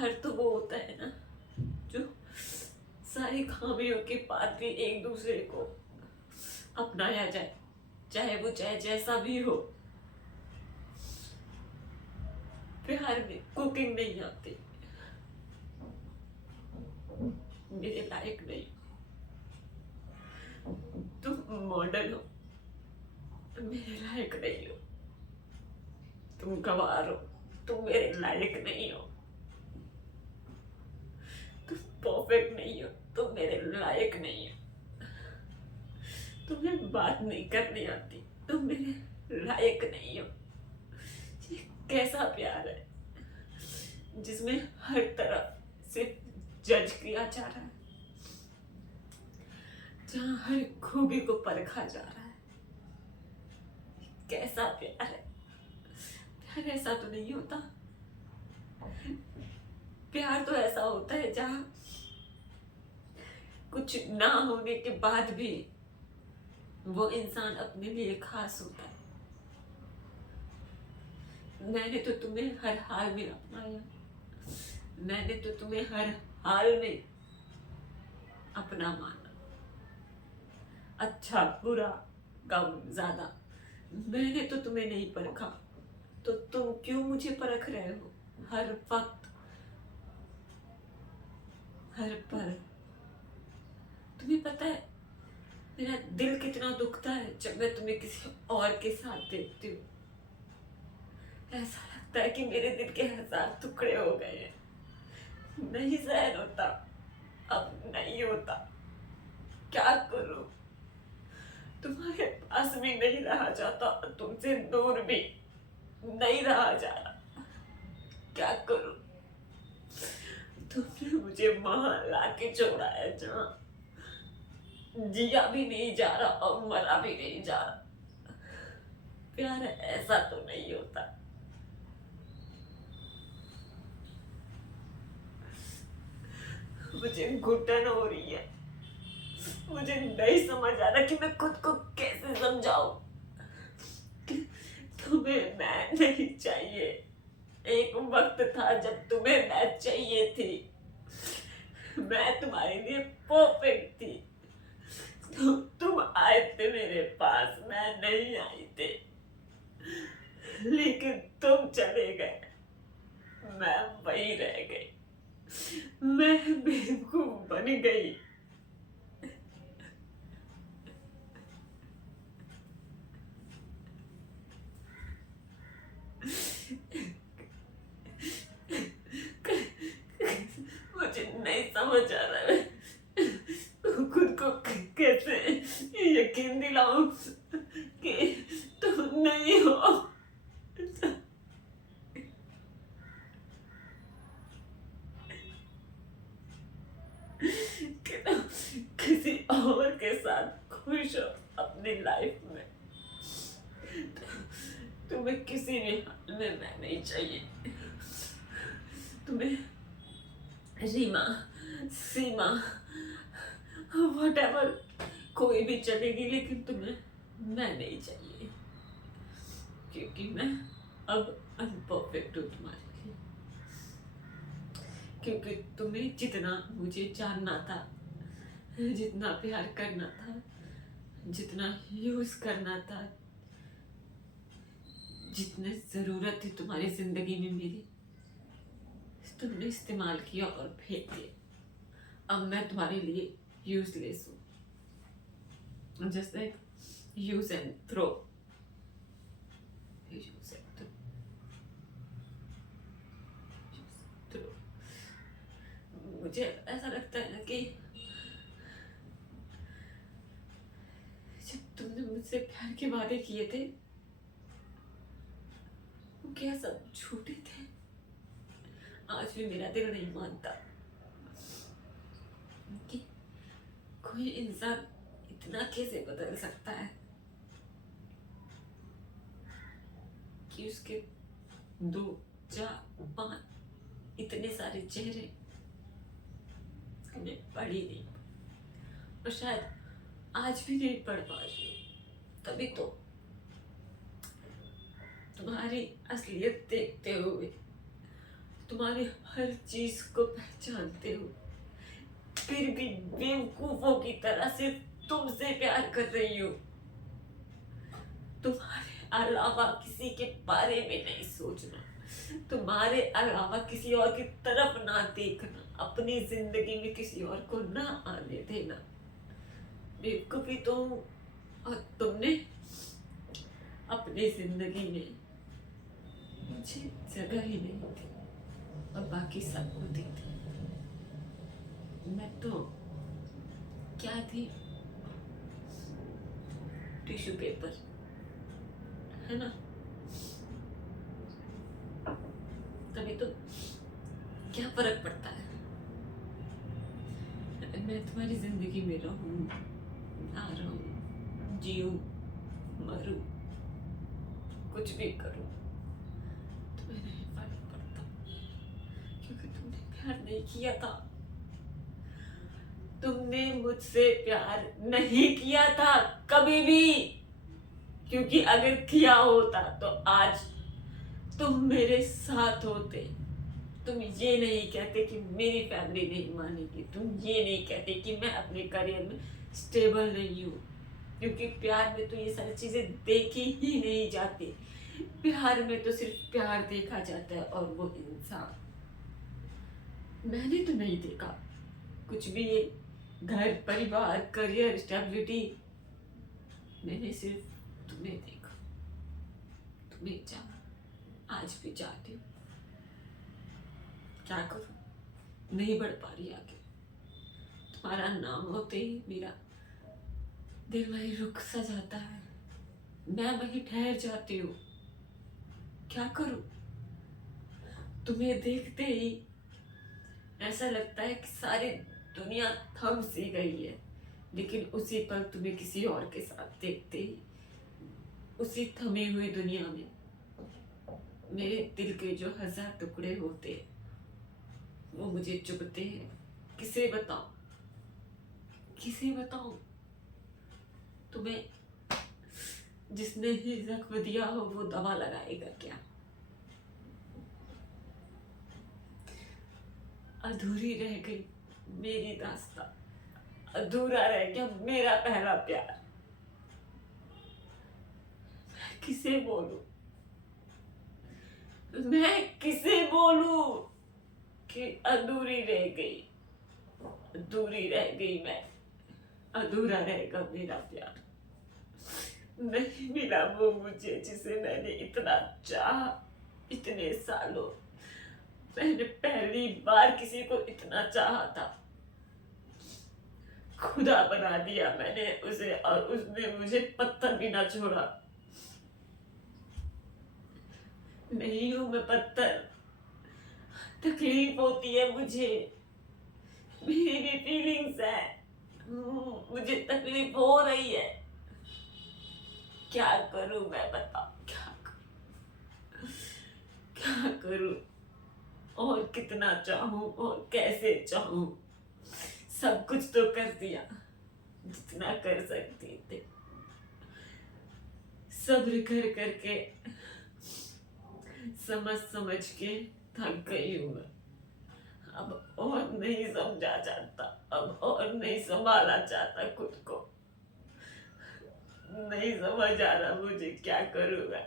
प्यार तो वो होता है ना जो सारी खामियों के बाद भी एक दूसरे को अपनाया जाए, चाहे वो चाहे जैसा भी हो। प्यार में कुकिंग नहीं आती, मेरे लायक नहीं। तुम मॉडर्न हो, मेरे लायक नहीं हो। तुम गंवार हो, तुम मेरे लायक नहीं हो। तुम परफेक्ट नहीं हो, तुम मेरे लायक नहीं हो। तुम्हें बात नहीं करनी आती, तुम मेरे लायक नहीं हो। ये कैसा प्यार है जिसमें हर तरफ से जज किया जा रहा है, जहाँ हर खूबी को परखा जा रहा है। कैसा प्यार है। प्यार ऐसा तो नहीं होता। प्यार तो ऐसा होता है जहाँ कुछ ना होने के बाद भी वो इंसान अपने लिए खास होता है। मैंने तो तुम्हें हर हाल में अपनाया, मैंने तो तुम्हें हर हाल में अपना माना। अच्छा बुरा कम ज्यादा मैंने तो तुम्हें नहीं परखा, तो तुम क्यों मुझे परख रहे हो हर वक्त, हर पल। तुम्हें पता है मेरा दिल कितना दुखता है जब मैं तुम्हें किसी और के साथ देखती हूँ। ऐसा लगता है कि मेरे दिल के 1000 टुकड़े हो गए हैं। नहीं सहन होता, अब नहीं होता। क्या करूं? तुम्हारे पास भी नहीं रहा जाता, तुमसे दूर भी नहीं रहा जा रहा। क्या करूं? तुमने मुझे वहां लाके छोड़ा है जहां जिया भी नहीं जा रहा और मरा भी नहीं जा रहा। प्यार ऐसा तो नहीं होता। मुझे घुटन हो रही है, मुझे नहीं समझ आ रहा कि मैं खुद को कैसे समझाऊं कि तुम्हें मैं नहीं चाहिए। एक वक्त था जब तुम्हें मैं चाहिए थी, मैं तुम्हारे लिए परफेक्ट थी। तुम आए थे मेरे पास, मैं नहीं आई थी। लेकिन तुम चले गए, मैं वही रह गई। मैं बेवकूफ बन गई। मुझे नहीं समझ आ रहा है खुद को कैसे यकीन दिलाऊं कि तुम नहीं हो। कि तुम किसी और के साथ खुश हो अपनी लाइफ में। तुम्हें किसी भी हाल में मैं नहीं चाहिए। तुम्हें रीमा, सीमा, व्हाटएवर कोई भी चलेगी, लेकिन तुम्हें मैं नहीं चाहिए, क्योंकि मैं अब अनपरफेक्ट हूँ तुम्हारे लिए। क्योंकि तुम्हें जितना मुझे जानना था, जितना प्यार करना था, जितना यूज करना था, जितने जरूरत थी तुम्हारी जिंदगी में मेरी, तुमने इस्तेमाल किया और फेंक दिया। अब मैं तुम्हारे लिए यूजलेस हूँ, just like use and throw. Use and throw. मुझे ऐसा लगता है ना कि जब तुमने मुझसे प्यार के वादे किए थे, वो क्या सब झूठे थे? आज भी मेरा दिल नहीं मानता कि कोई इंसान इतना कैसे बदल सकता है कि उसके 2, 4, 5 इतने सारे चेहरे मैं पढ़ ही नहीं, और शायद आज भी नहीं पढ़ पा रही हूँ। तभी तो तुम्हारी असलियत देखते हुए, तुम्हारी हर चीज को पहचानते हो, फिर भी बेवकूफों की तरह सिर्फ तुमसे प्यार कर रही हो। तुम्हारे अलावा किसी के बारे में नहीं सोचना, तुम्हारे अलावा किसी और की तरफ ना देखना, अपनी जिंदगी में किसी और को ना आने देना। बेवकूफी तो हूँ, और तुमने अपनी जिंदगी में मुझे जगह ही नहीं दी और बाकी सबको दी थी। मैं तो क्या थी, टिश्यू पेपर, है ना? तभी तो क्या फर्क पड़ता है, मैं तुम्हारी जिंदगी में रहूं ना रहूं, जीऊं मरूं, कुछ भी करूं, तुम्हें नहीं फर्क पड़ता, क्योंकि तुमने प्यार नहीं किया था। तुमने मुझसे प्यार नहीं किया था कभी भी, क्योंकि अगर किया होता तो आज तुम मेरे साथ होते। तुम ये नहीं कहते कि मेरी फैमिली नहीं मानेगी, तुम ये नहीं कहते कि मैं अपने करियर में स्टेबल नहीं हूँ, क्योंकि प्यार में तो ये सारी चीजें देखी ही नहीं जाती। प्यार में तो सिर्फ प्यार देखा जाता है, और वो इंसान मैंने तो नहीं देखा कुछ भी। ये घर, परिवार, करियर, स्टेबिलिटी, मैंने सिर्फ तुम्हें देखा, तुम्हें चाहा, आज भी चाहती हूँ। क्या करूं, नहीं बढ़ पा रही आगे। तुम्हारा नाम होते ही मेरा दिल वही रुक सा जाता है, मैं वही ठहर जाती हूँ। क्या करूं, तुम्हें देखते ही ऐसा लगता है कि सारी दुनिया थम सी गई है, लेकिन उसी पल तुम्हें किसी और के साथ देखते ही उसी थमी हुई दुनिया में मेरे दिल के जो 1000 टुकड़े होते हैं वो मुझे चुभते हैं। किसे बताऊं, किसे बताऊं? तुम्हें जिसने ही जख्म दिया हो वो दवा लगाएगा क्या? अधूरी रह गई मेरी दास्तां, अधूरा रह गया मेरा पहला प्यार। मैं किसे बोलूं, मैं किसे बोलूं कि अधूरी रह गई, अधूरी रह गई मैं, अधूरा रहेगा मेरा प्यार। नहीं मिला वो मुझे जिसे मैंने इतना चाहा इतने सालों। मैंने पहली बार किसी को इतना चाहा था, खुदा बना दिया मैंने उसे, और उसने मुझे पत्थर भी ना छोड़ा। नहीं हूं मैं पत्थर, तकलीफ होती है मुझे, मेरी भी फीलिंग्स है, मुझे तकलीफ हो रही है। क्या करूं मैं, बताओ क्या करूं, और कितना चाहूं और कैसे चाहूं? सब कुछ तो कर दिया जितना कर सकती थी, सब्र कर करके, समझ समझ के थक गई हूं मैं। अब और नहीं समझा जाता, अब और नहीं संभाला जाता खुद को, नहीं समझ आ रहा मुझे क्या करूं मैं।